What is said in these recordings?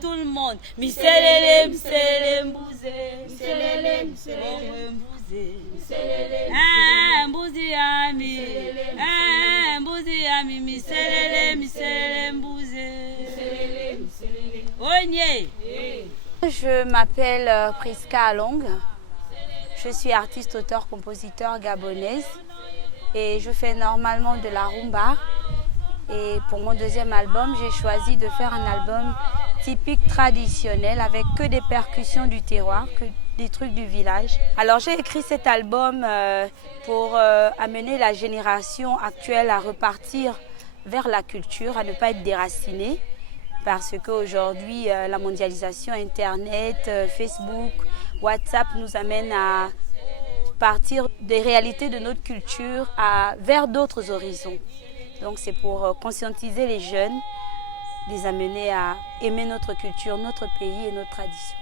Tout le monde. Je m'appelle Priska Along. Je suis artiste, auteur, compositeur gabonaise et je fais normalement de la rumba. Et pour mon deuxième album, j'ai choisi de faire un album typique traditionnel avec que des percussions du terroir, que des trucs du village. Alors j'ai écrit cet album pour amener la génération actuelle à repartir vers la culture, à ne pas être déracinée. Parce qu'aujourd'hui, la mondialisation, Internet, Facebook, WhatsApp nous amène à partir des réalités de notre culture vers d'autres horizons. Donc c'est pour conscientiser les jeunes, les amener à aimer notre culture, notre pays et notre tradition.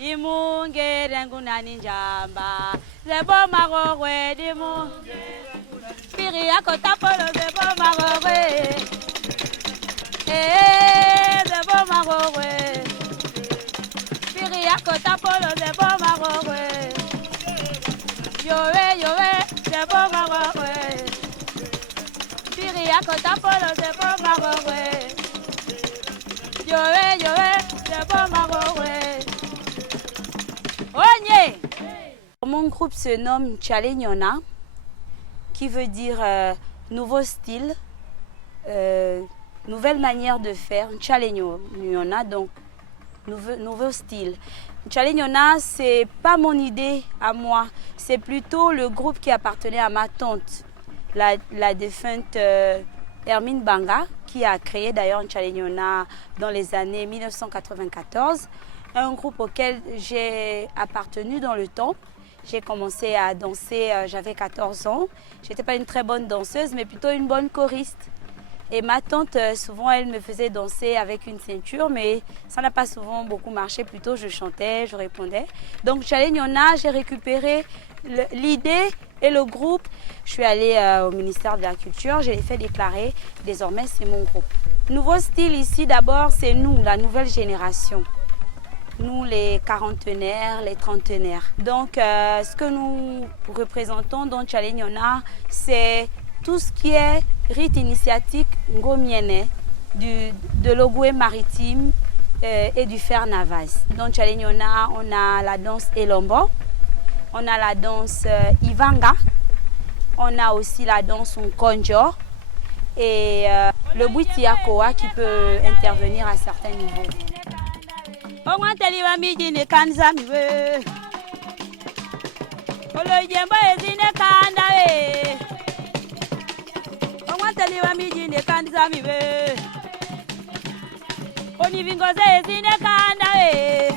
Dimunge renguna ninjamba. Zebo marorwe dimu. Piri akota polo zebo marorwe. Zebo marorwe. Piri akota polo zebo marorwe. Yowe yowe zebo marorwe. Piri akota polo zebo marorwe. Yowe yowe zebo marorwe. Mon groupe se nomme Tchalenyona, qui veut dire nouveau style, nouvelle manière de faire. Tchalenyona, donc nouveau style. Tchalenyona, c'est pas mon idée à moi, c'est plutôt le groupe qui appartenait à ma tante, la défunte Hermine Banga, qui a créé d'ailleurs Tchalenyona dans les années 1994. Un groupe auquel j'ai appartenu dans le temps. J'ai commencé à danser, j'avais 14 ans. Je n'étais pas une très bonne danseuse, mais plutôt une bonne choriste. Et ma tante, souvent, elle me faisait danser avec une ceinture, mais ça n'a pas souvent beaucoup marché. Plutôt, je chantais, je répondais. Donc, Tchalenyona, j'ai récupéré l'idée et le groupe. Je suis allée au ministère de la Culture, je l'ai fait déclarer. Désormais, c'est mon groupe. Nouveau style ici, d'abord, c'est nous, la nouvelle génération. Nous, les quarantenaires, les trentenaires. Donc, ce que nous représentons dans Tchalenyona, c'est tout ce qui est rite initiatique ngomienne, de l'Ogoué maritime et du fer navas. Dans Tchalenyona, on a la danse Elombo, on a la danse Ivanga, on a aussi la danse Nkonjo et le Bwitiakoa qui peut intervenir à certains niveaux. Ongwanteliwa mijine kanza miwe. Oloyemba ezine kanda we. Ongwanteliwa mijine kanza miwe. Onivingoze ezine kanda we.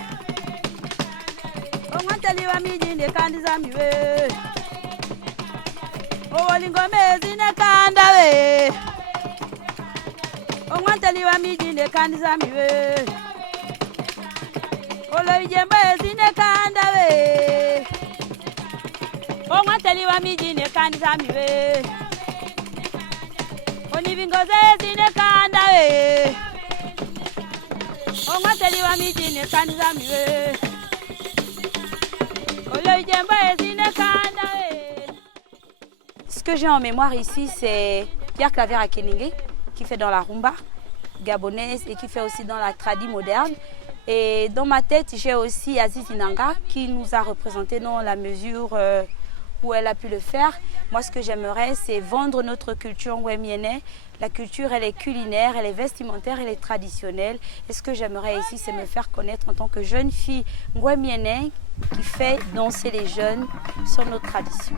Ongwanteliwa mijine kanza miwe. Owolingome ezine kanda we. Ongwanteliwa mijine kanza miwe. Oloyemba ezine kanda we. Ongwanteliwa mijine kanza miwe. Onivingoze ezine kanda we. Ongwanteliwa mijine kanza miwe. Oloyemba ezine kanda we. Ce que j'ai en mémoire ici, c'est Pierre Claver Akenenge, qui fait dans la rumba gabonaise et qui fait aussi dans la tradi moderne. Et dans ma tête, j'ai aussi Aziz Inanga qui nous a représentés dans la mesure où elle a pu le faire. Moi, ce que j'aimerais, c'est vendre notre culture ngwemienne. La culture, elle est culinaire, elle est vestimentaire, elle est traditionnelle. Et ce que j'aimerais ici, c'est me faire connaître en tant que jeune fille ngwemienne qui fait danser les jeunes sur notre tradition.